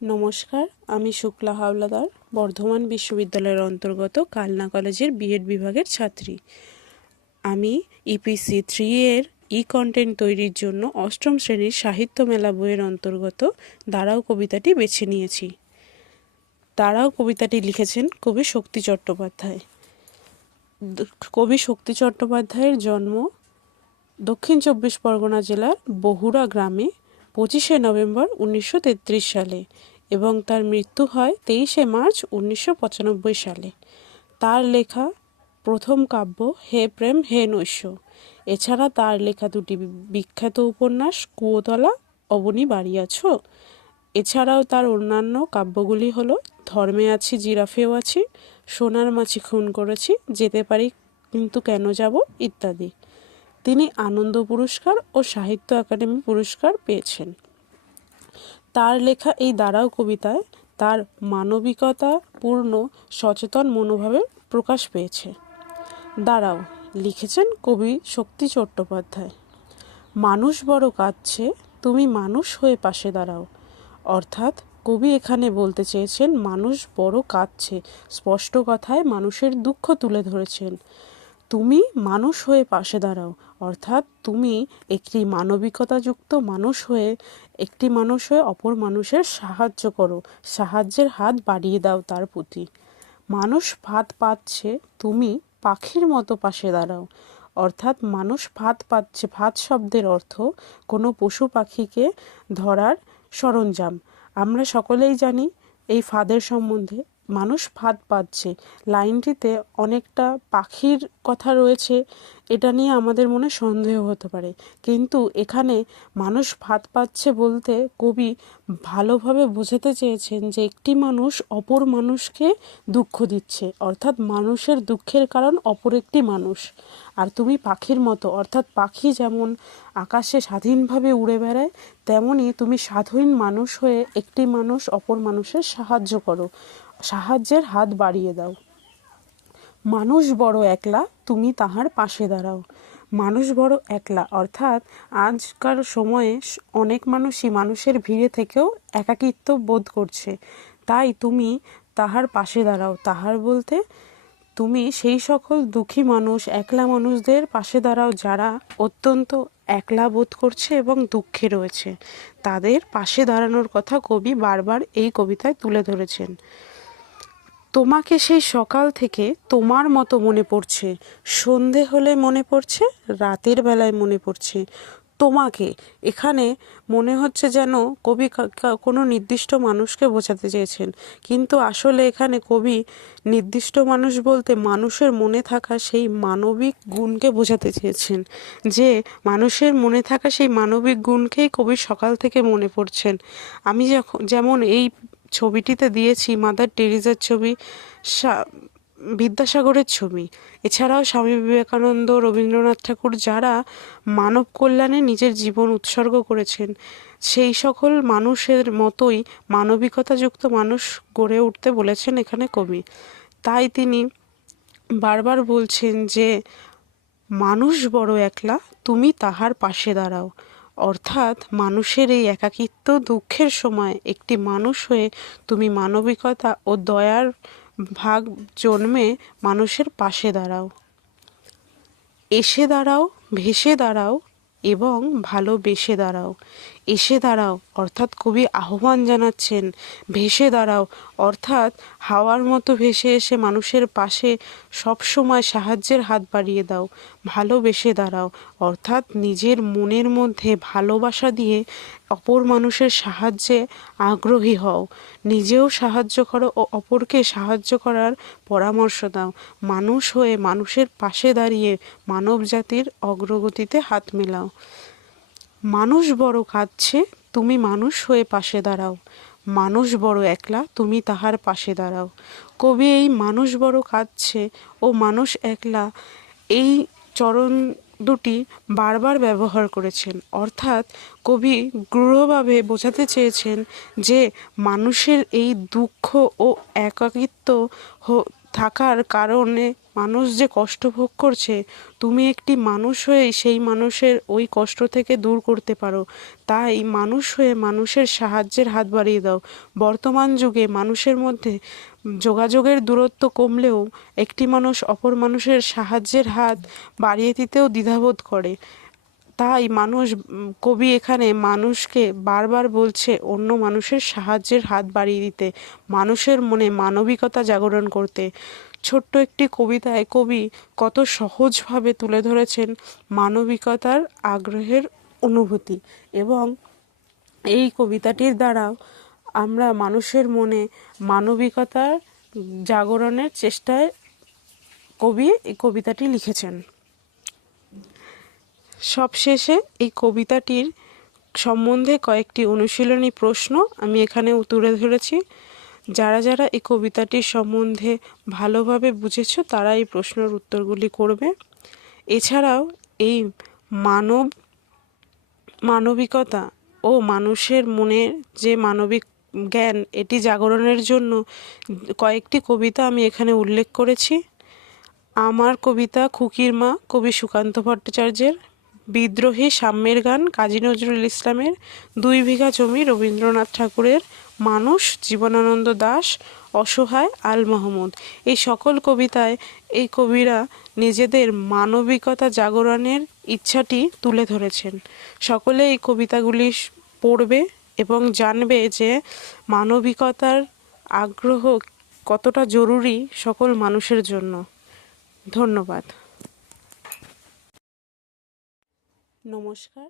নমস্কার, আমি শুক্লা হাওলাদার, বর্ধমান বিশ্ববিদ্যালয়ের অন্তর্গত কালনা কলেজের বিএড বিভাগের ছাত্রী। আমি ইপিসি 3 এর কন্টেন্ট তৈরির জন্য অষ্টম শ্রেণীর সাহিত্য মেলা বইয়ের অন্তর্গত দাঁড়াও কবিতাটি বেছে নিয়েছি। দাঁড়াও কবিতাটি লিখেছেন কবি শক্তি চট্টোপাধ্যায়। কবি শক্তি চট্টোপাধ্যায়ের জন্ম দক্ষিণ চব্বিশ পরগনা জেলার বহুরা গ্রামে 25শে নভেম্বর 1933 সালে এবং তার মৃত্যু হয় 23শে মার্চ 1995 সালে। তার লেখা প্রথম কাব্য হে প্রেম হে নৈশ। এছাড়া তার লেখা দুটি বিখ্যাত উপন্যাস কুয়োতলা, অবনী বাড়ি আছো। এছাড়াও তার অন্যান্য কাব্যগুলি হলো ধর্মে আছি জিরাফেও আছি, সোনার মাছি খুন করেছি, যেতে পারি কিন্তু কেন যাব ইত্যাদি। তিনি আনন্দ পুরস্কার ও সাহিত্য একাডেমি পুরস্কার পেয়েছেন। তার লেখা এই দাঁড়াও কবিতায় তার মানবিকতাপূর্ণ সচেতন মনোভাবের প্রকাশ পেয়েছে। দাঁড়াও লিখেছেন কবি শক্তি চট্টোপাধ্যায়। মানুষ বড় কাঁদছে, তুমি মানুষ হয়ে পাশে দাঁড়াও। অর্থাৎ কবি এখানে বলতে চেয়েছেন মানুষ বড় কাঁদছে, স্পষ্ট কথায় মানুষের দুঃখ তুলে ধরেছেন। তুমি মানুষ হয়ে পাশে দাঁড়াও, অর্থাৎ তুমি একটি মানবিকতাযুক্ত মানুষ হয়ে অপর মানুষের সাহায্য করো, সাহায্যের হাত বাড়িয়ে দাও তার প্রতি। মানুষ ভাত পাচ্ছে, তুমি পাখির মতো পাশে দাঁড়াও। অর্থাৎ মানুষ ভাত পাচ্ছে, ভাত শব্দের অর্থ কোনো পশু পাখিকে ধরার সরঞ্জাম। আমরা সকলেই জানি এই ফাঁদের সম্বন্ধে। মানুষ ভাত পাচ্ছে লাইনটিতে অনেকটা পাখির কথা রয়েছে, এটা নিয়ে আমাদের মনে সন্দেহ হতে পারে, কিন্তু এখানে মানুষ ভাত পাচ্ছে বলতে কবি ভালোভাবে বোঝাতে চেয়েছেন যে একটি মানুষ অপর মানুষকে দুঃখ দিচ্ছে, অর্থাৎ মানুষের দুঃখের কারণ অপর একটি মানুষ। আর তুমি পাখির মতো, অর্থাৎ পাখি যেমন আকাশে স্বাধীনভাবে উড়ে বেড়ায়, তেমনি তুমি স্বাধীন মানুষ হয়ে একটি মানুষ অপর মানুষের সাহায্য করো, সাহায্যের হাত বাড়িয়ে দাও। মানুষ বড় একলা, তুমি তাহার পাশে দাঁড়াও। মানুষ বড় একলা অর্থাৎ আজকাল সময়ে অনেক মানুষই মানুষের ভিড়ে থেকেও একাকিত্ব বোধ করছে, তাই তুমি তাহার পাশে দাঁড়াও। তাহার বলতে তুমি সেই সকল দুঃখী মানুষ, একলা মানুষদের পাশে দাঁড়াও যারা অত্যন্ত একলা বোধ করছে এবং দুঃখে রয়েছে। তাদের পাশে দাঁড়ানোর কথা কবি বারবার এই কবিতায় তুলে ধরেছেন। তোমাকে সেই সকাল থেকে তোমার মতো মনে পড়ছে, সন্ধে হলে মনে পড়ছে, রাতের বেলায় মনে পড়ছে। তোমাকে এখানে মনে হচ্ছে যেন কবি কোনো নির্দিষ্ট মানুষকে বোঝাতে চেয়েছেন, কিন্তু আসলে এখানে কবি নির্দিষ্ট মানুষ বলতে মানুষের মনে থাকা সেই মানবিক গুণকে বোঝাতে চেয়েছেন, যে মানুষের মনে থাকা সেই মানবিক গুণকেই কবি সকাল থেকে মনে পড়ছেন। আমি যেমন এই ছবিটিতে দিয়েছি মাদার টেরিজার ছবি, বিদ্যাসাগরের ছবি, এছাড়াও স্বামী বিবেকানন্দ, রবীন্দ্রনাথ ঠাকুর যারা মানব কল্যাণে নিজের জীবন উৎসর্গ করেছেন, সেই সকল মানুষের মতোই মানবিকতাযুক্ত মানুষ গড়ে উঠতে বলেছেন এখানে কবি। তাই তিনি বারবার বলছেন যে মানুষ বড় একলা, তুমি তাহার পাশে দাঁড়াও। অর্থাৎ মানুষের এই একাকিত্ব দুঃখের সময় একটি মানুষ হয়ে তুমি মানবিকতা ও দয়ার ভাগ জন্মে মানুষের পাশে দাঁড়াও। এসে দাঁড়াও, ভেসে দাঁড়াও এবং ভালোবেসে দাঁড়াও। এসে দাঁড়াও অর্থাৎ কবি আহ্বান জানাচ্ছেন, ভেসে দাঁড়াও অর্থাৎ হাওয়ার মতো ভেসে এসে মানুষের পাশে সবসময় সাহায্যের হাত বাড়িয়ে দাও। ভালোবেসে দাঁড়াও অর্থাৎ নিজের মনের মধ্যে ভালোবাসা দিয়ে অপর মানুষের সাহায্যে আগ্রহী হও, নিজেও সাহায্য করো ও অপরকে সাহায্য করার পরামর্শ দাও। মানুষ হয়ে মানুষের পাশে দাঁড়িয়ে মানব জাতির অগ্রগতিতে হাত মেলাও। মানুষ বড় কাঁদছে, তুমি মানুষ হয়ে পাশে দাঁড়াও। মানুষ বড় একলা, তুমি তাহার পাশে দাঁড়াও। কবি এই মানুষ বড় কাঁদছে ও মানুষ একলা এই চরণ দুটি বারবার ব্যবহার করেছেন, অর্থাৎ কবি গূঢ়ভাবে বোঝাতে চেয়েছেন যে মানুষের এই দুঃখ ও একাকিত্ব থাকার কারণে মানুষ যে কষ্ট ভোগ করছে, তুমি একটি মানুষ হয়ে সেই মানুষের ওই কষ্ট থেকে দূর করতে পারো। তাই মানুষ হয়ে মানুষের সাহায্যের হাত বাড়িয়ে দাও। বর্তমান যুগে মানুষের মধ্যে যোগাযোগের দূরত্ব কমলেও একটি মানুষ অপর মানুষের সাহায্যের হাত বাড়িয়ে দিতেও দ্বিধাবোধ করে। তাই কবি এখানে মানুষকে বারবার বলছে অন্য মানুষের সাহায্যের হাত বাড়িয়ে দিতে, মানুষের মনে মানবিকতা জাগরণ করতে। ছোট্ট একটি কবিতায় কবি কত সহজভাবে তুলে ধরেছেন মানবিকতার আগ্রহের অনুভূতি, এবং এই কবিতাটির দ্বারা আমরা মানুষের মনে মানবিকতার জাগরণের চেষ্টায় কবি এই কবিতাটি লিখেছেন। সবশেষে এই কবিতাটির সম্বন্ধে কয়েকটি অনুশীলনী প্রশ্ন আমি এখানে তুলে ধরেছি। যারা যারা এই কবিতাটির সম্বন্ধে ভালোভাবে বুঝেছো তারা এই প্রশ্নের উত্তরগুলি করবে। এছাড়াও এই মানবিকতা ও মানুষের মনের যে মানবিক জ্ঞান এটি জাগরণের জন্য কয়েকটি কবিতা আমি এখানে উল্লেখ করেছি। আমার কবিতা খুকির মা কবি সুকান্ত ভট্টাচার্যের, বিদ্রোহী সাম্যের গান কাজী নজরুল ইসলামের, 2 বিঘা জমি রবীন্দ্রনাথ ঠাকুরের, মানুষ জীবনানন্দ দাশ, অসহায় আল মাহমুদ। এই সকল কবিতায় এই কবিরা নিজেদের মানবিকতা জাগরণের ইচ্ছাটি তুলে ধরেছেন। সকলে এই কবিতাগুলি পড়বে এবং জানবে যে মানবিকতার আগ্রহ কতটা জরুরি সকল মানুষের জন্য। ধন্যবাদ। নমস্কার।